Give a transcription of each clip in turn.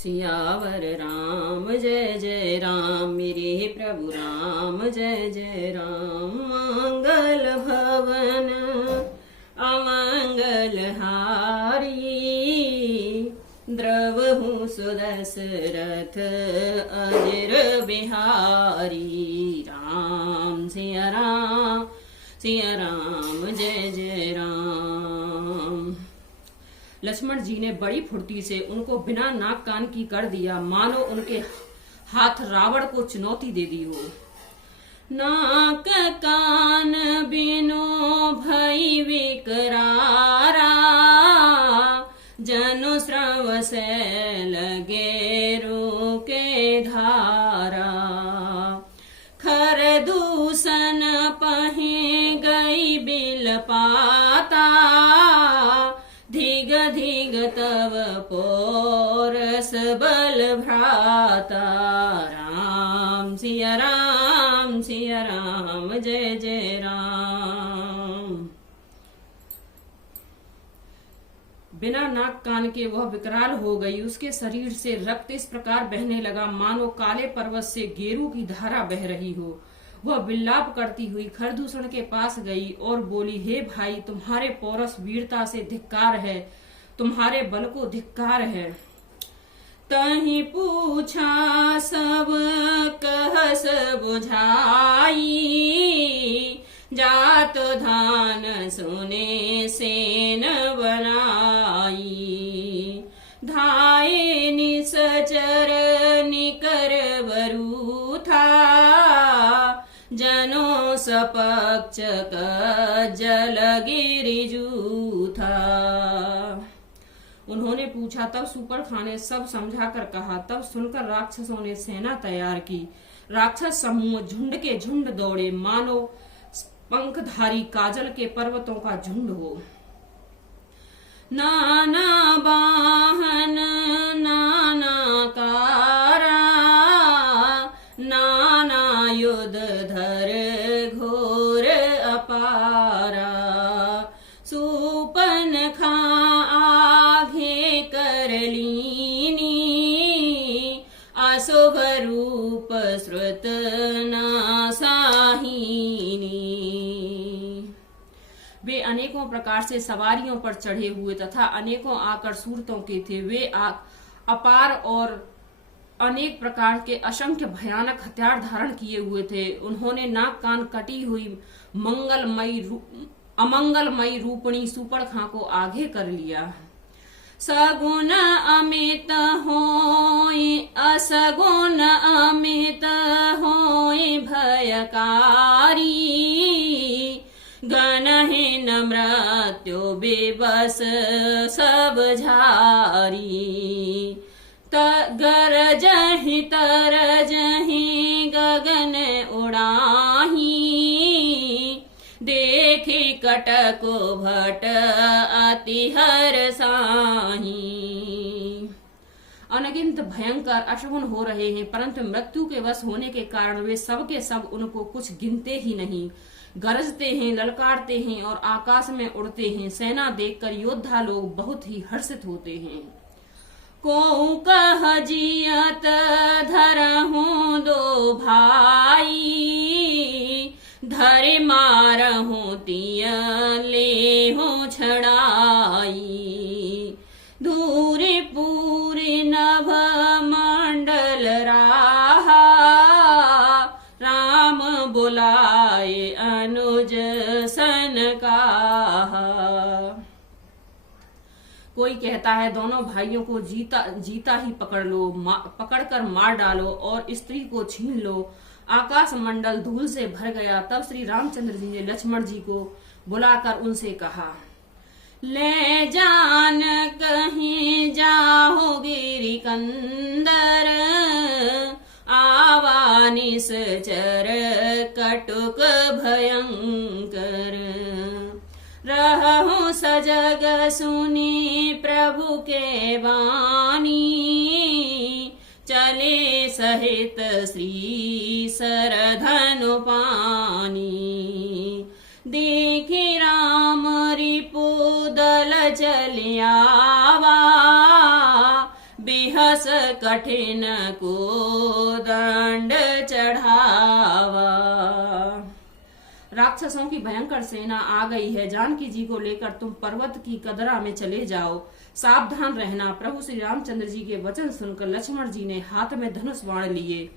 सियावर राम जय जय राम, मेरे प्रभु राम जय जय राम। मंगल भवन अमंगल हारी, द्रवहु सुदशरथ अजर बिहारी। राम सिया राम जय जय राम। लक्ष्मण जी ने बड़ी फुर्ती से उनको बिना नाक कान की कर दिया, मानो उनके हाथ रावण को चुनौती दे दी हो। नाक कान बिनो भई विकरारा, जनु श्रव से लगे रोके धारा। खर दूषण पहे गई बिल पाता, धिग धिग तव पोरस बल भ्राता। राम सिया राम जय जय राम। बिना नाक कान के वह विकराल हो गई। उसके शरीर से रक्त इस प्रकार बहने लगा मानो काले पर्वत से गेरू की धारा बह रही हो। वह विलाप करती हुई खरदूषण के पास गई और बोली, हे भाई, तुम्हारे पौरस वीरता से धिक्कार है, तुम्हारे बल को धिक्कार है। तही पूछा सब कहस बुझाई, जात धान सुने सेन बनाई। धाये निसचर निकर बरू था, जनो सपक्ष जल गिरिजू था। उन्होंने पूछा, तब सुपर्णखा ने सब समझा कर कहा। तब सुनकर राक्षसों ने सेना तैयार की। राक्षस समूह झुंड के झुंड दौड़े, मानो पंखधारी काजल के पर्वतों का झुंड हो। नाना वाहन नाना कारा, नाना युध धर घोर अपारा। सुपर्णखा आगे कर लीनी, अशुभ रूप श्रुत नासाहीनी। वे अनेकों प्रकार से सवारियों पर चढ़े हुए तथा अनेकों आकर सूरतों के थे। वे अपार और अनेक प्रकार के असंख्य भयानक हथियार धारण किए हुए थे। उन्होंने नाक कान कटी हुई अमंगलमयी रूपणी सुपर्णखा को आगे कर लिया। सगुन अमित होय असगुन अमित होय भयकारी, गणहीन मृत्यु बेबस सब झारी। गरजहि तरजहि गगन उड़ाही, देखी कटको भट अति हर्षाही। अनगिनत भयंकर अशुभन हो रहे हैं, परंतु मृत्यु के वश होने के कारण वे सब के सब उनको कुछ गिनते ही नहीं। गरजते हैं, ललकारते हैं और आकाश में उड़ते हैं। सेना देखकर योद्धा लोग बहुत ही हर्षित होते हैं। को कह जियत धरहूं दो भाई, धरे मारहूं तिय लेहूं छड़ाई। धूरी पूरी नभ मंडल राहा, राम बुलाए अनुज सन काहा। कोई कहता है, दोनों भाइयों को जीता ही पकड़ लो, पकड़कर मार डालो और स्त्री को छीन लो। आकाश मंडल धूल से भर गया। तब श्री रामचंद्र जी ने लक्ष्मण जी को बुलाकर उनसे कहा, ले जान कहीं जाहो गिरी कंदर, आवानिस चर कटुक भयंकर। रहूं सजग सुनी प्रभु के वाणी, चले सहित श्री सरधनु पानी। देखी राम रिपु दल चलियावा, बिहर अस कठिन को दंड चढ़ावा। राक्षसों की भयंकर सेना आ गई है, जानकी जी को लेकर तुम पर्वत की कदरा में चले जाओ, सावधान रहना। प्रभु श्री रामचंद्र जी के वचन सुनकर लक्ष्मण जी ने हाथ में धनुष बाण लिए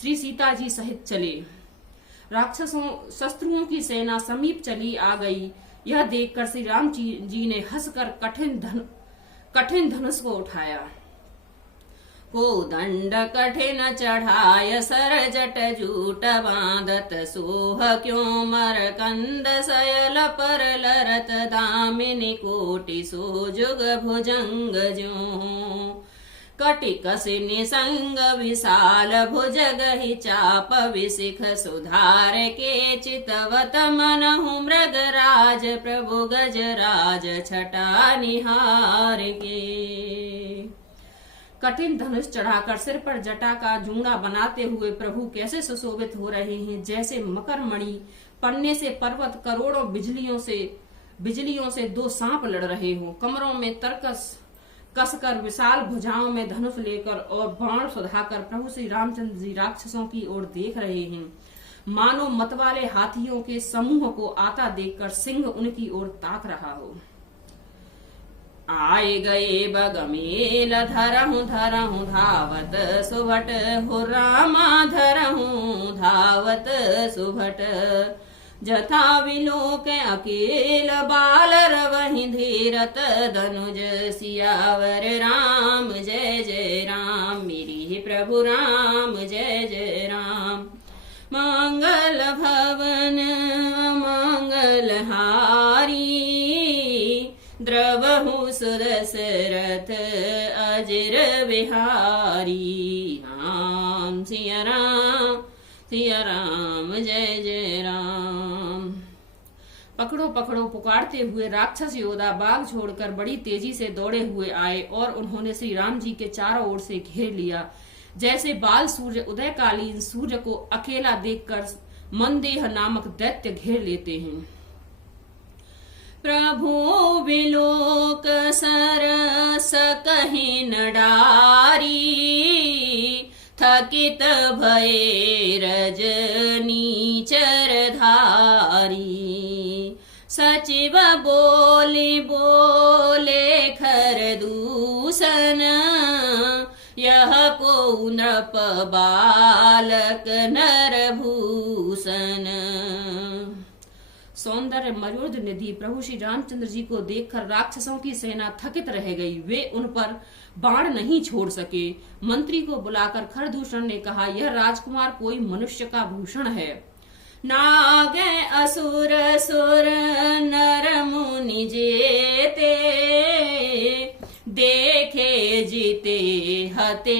श्री सीता जी सहित चले। राक्षसों शत्रुओं की सेना समीप चली आ गई। यह देखकर श्री राम जी ने हंसकर कठिन धनुष को उठाया। को दंड कठिन चढ़ाय सर जट जूट बांधत सोह क्यों मर कंद सयल पर लरत दामिनी कोटि सो जुग भुजंग ज्यों। कटिक निसंग विशाल भुज गहि चाप विशिख सुधार के चितवत मनहु मृग राज प्रभु गज राज छटा निहार के। कठिन धनुष चढ़ाकर सिर पर जटा का जूड़ा बनाते हुए प्रभु कैसे सुशोभित हो रहे हैं, जैसे मकर मणि पन्ने से पर्वत करोड़ों बिजलियों से दो सांप लड़ रहे हो। कमरों में तरकस कसकर विशाल भुजाओं में धनुष लेकर और बाण सुधाकर प्रभु श्री रामचंद्र जी राक्षसों की ओर देख रहे हैं। मानो मतवाले हाथियों के समूह को आता देखकर सिंह उनकी ओर ताक रहा हो। आए गए बगमेल धरहूं धावत सुभट हो रामा धरहूं धावत सुभट। जथा विलोक अकेल बाल रवहि धीरत धनुज सियावर राम जय जय राम। मेरी प्रभु राम जय जय राम। मंगल भवन मंगल हारी द्रवहु सुदशरथ अजर बिहारी। राम सिया राम जय जय राम। पकड़ो पकड़ो पुकारते हुए राक्षस योद्धा बाग छोड़कर बड़ी तेजी से दौड़े हुए आए और उन्होंने श्री राम जी के चारों ओर से घेर लिया। जैसे बाल सूर्य उदयकालीन सूर्य को अकेला देखकर मनदेह नामक दैत्य घेर लेते हैं। प्रभु विलोक सरस कहि न डारी थकित भये रजनी चरधारी। सचिव बोले खर दूषण यह को नृप बालक नरभूषण। सौंदर्य मयूर निधि प्रभु श्री रामचंद्र जी को देखकर राक्षसों की सेना थकित रह गई। वे उन पर बाण नहीं छोड़ सके। मंत्री को बुलाकर खरदूषण ने कहा, यह राजकुमार कोई मनुष्य का भूषण है। नागे असुर सुर नर मुनि जेते देखे जीते हते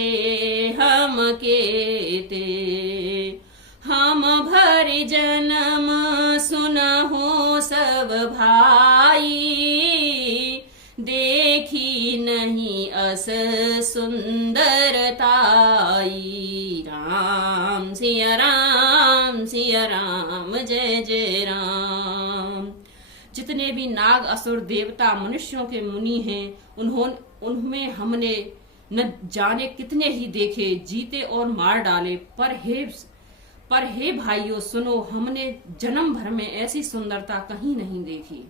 हम केते। हम भरि जन्म सुनहो सब भाई देखी नहीं अस सुंदरताई। राम सिया राम जय जय राम। जितने भी नाग असुर देवता मनुष्यों के मुनि हैं उनमें हमने न जाने कितने ही देखे, जीते और मार डाले। पर हे भाइयों सुनो, हमने जन्म भर में ऐसी सुंदरता कहीं नहीं देखी।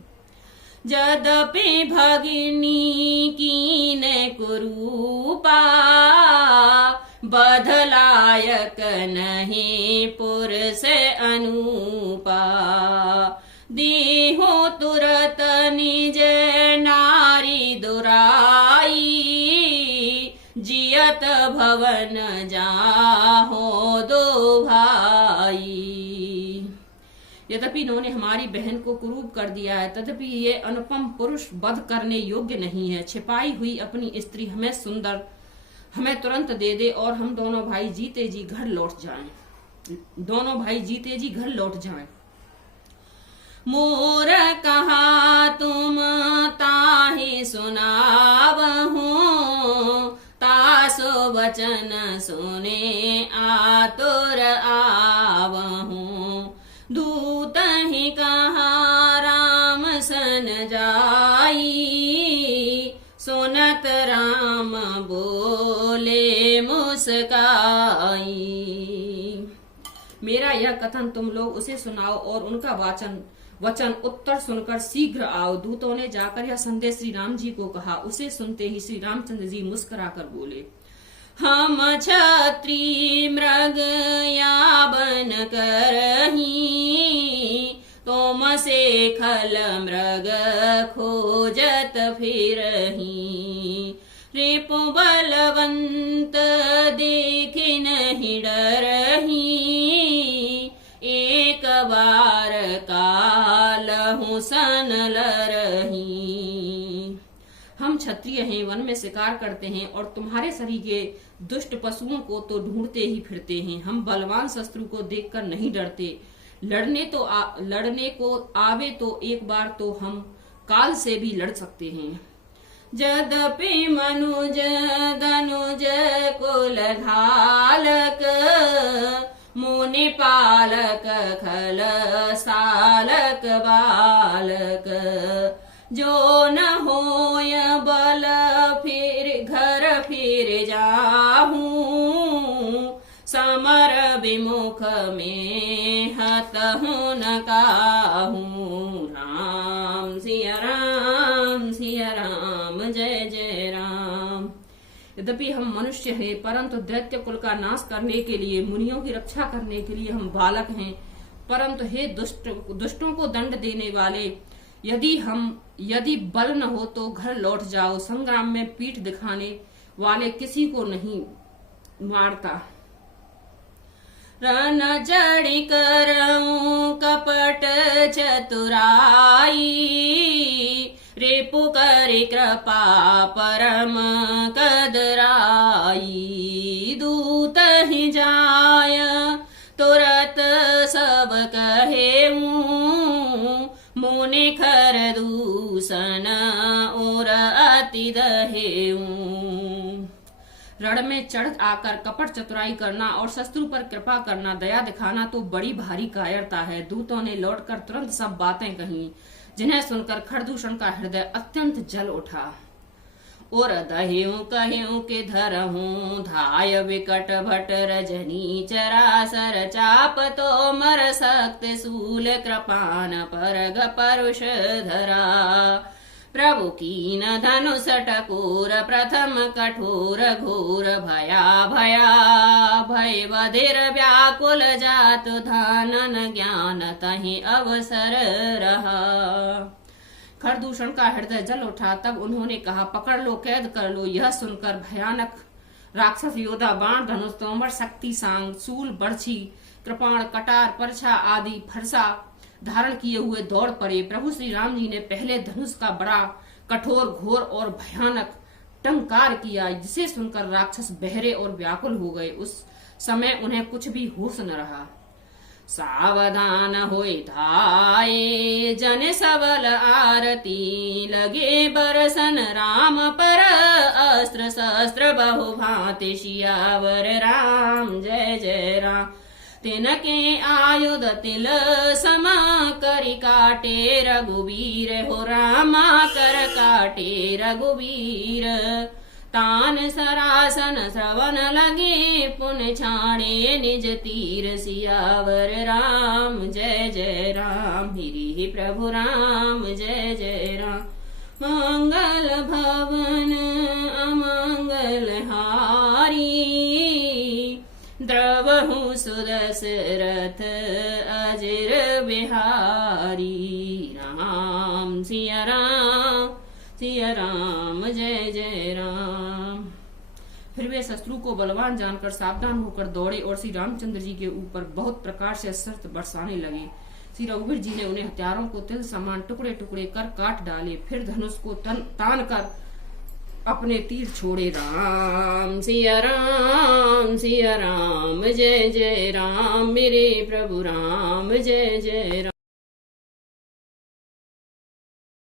जदपि भगिनी कीन कुरूपा बधलायक नहीं पुरुष अनूपा। देहो तुरत निज नारी दुराई जियत भवन जाहो दो भाई। यद्यपि इन्होंने हमारी बहन को कुरूप कर दिया है, तथापि ये अनुपम पुरुष वध करने योग्य नहीं है। छिपाई हुई अपनी स्त्री हमें तुरंत दे दे और हम दोनों भाई जीते जी घर लौट जाएं। मोर कहा तुम ताहि सुनावहूं तासो वचन सुने आतुर आवहूं। दूत ही कहा राम सन जाई सो सुनत राम बोले मुस्काई। मेरा यह कथन तुम लोग उसे सुनाओ और उनका वचन उत्तर सुनकर शीघ्र आओ। दूतों ने जाकर यह संदेश श्री राम जी को कहा। उसे सुनते ही श्री रामचंद्र जी मुस्कुराकर बोले, हम क्षत्रिय मृग या बन करही, तुम से खल मृग खोजत फिरही। रिपु बलवंत देखि नहीं डरही, एक बार कालहु सन लरही। हम क्षत्रिय हैं, वन में शिकार करते हैं और तुम्हारे शरीर के दुष्ट पशुओं को तो ढूंढते ही फिरते हैं। हम बलवान शत्रु को देखकर नहीं डरते। लड़ने को आवे तो एक बार तो हम काल से भी लड़ सकते हैं। यद्यपि मनुज धनुज कुल घालक, मुनि पालक खल सालक बालक। जो न होय बल फिर घर फिर जाहूं, समर विमुख में हतहु न काहूं। राम सिया राम सिया राम जय जय राम। यद्यपि हम मनुष्य हैं, परंतु दैत्य कुल का नाश करने के लिए, मुनियों की रक्षा करने के लिए हम बालक हैं। परंतु हे दुष्टों को दंड देने वाले, यदि बल न हो तो घर लौट जाओ। संग्राम में पीठ दिखाने वाले किसी को नहीं मारता। रन जड़ी करऊं कपट चतुराई, रिपु करि कृपा परम कदराई। दूत ही जाय तुरत सब कहेऊं, मुनि खर दूषण और अति दहेऊं। रण में चढ़ आकर कपट चतुराई करना और शत्रु पर कृपा करना, दया दिखाना तो बड़ी भारी कायरता है। दूतों ने लौटकर तुरंत सब बातें कहीं, जिन्हें सुनकर खरदूषण का हृदय अत्यंत जल उठा। और दहेऊं कहेऊं के धरहूं, धाय विकट भट रजनी चरासर। चाप तो मर सक्त शूल कृपान परग परुष धरा। प्रभु कीन धनुष टकोर प्रथम कठोर घोर। भया भय बधिर व्याकुल जात, धानन ज्ञान तहि अवसर रहा। खरदूषण का हृदय जल उठा। तब उन्होंने कहा, पकड़ लो, कैद कर लो। यह सुनकर भयानक राक्षस योद्धा बाण धनुष तोमर शक्ति सांग शूल बर्छी कृपाण कटार परछा आदि फरसा धारण किए हुए दौड़ पड़े। प्रभु श्री राम जी ने पहले धनुष का बड़ा कठोर घोर और भयानक टंकार किया, जिसे सुनकर राक्षस बहरे और व्याकुल हो गए। उस समय उन्हें कुछ भी होश न रहा। सावधान होए धाये जन सबल आरती, लगे बरसन राम पर अस्त्र शस्त्र बहु भांति। सियावर राम जय जय राम। तिनके आयुध तिल समा करि काटे रघुवीर। हो रामा कर काटे रघुवीर। तान सरासन श्रवण लगे, पुन छाणे निज तीर। सियावर राम जय जय राम। हिरि प्रभु राम जय जय राम। मंगल भवन अमंगल हारी, द्रवहु सुदशरथ अजर बिहारी। राम सिया राम जय जय राम। फिर वे शत्रु को बलवान जानकर सावधान होकर दौड़े और श्री रामचंद्र जी के ऊपर बहुत प्रकार से शस्त्र बरसाने लगे। श्री रघुवीर जी ने उन्हें हथियारों को तिल समान टुकड़े टुकड़े कर काट डाले। फिर धनुष को तान कर अपने तीर छोड़े। राम सिया राम जय जय राम। मेरे प्रभु राम जय जय राम।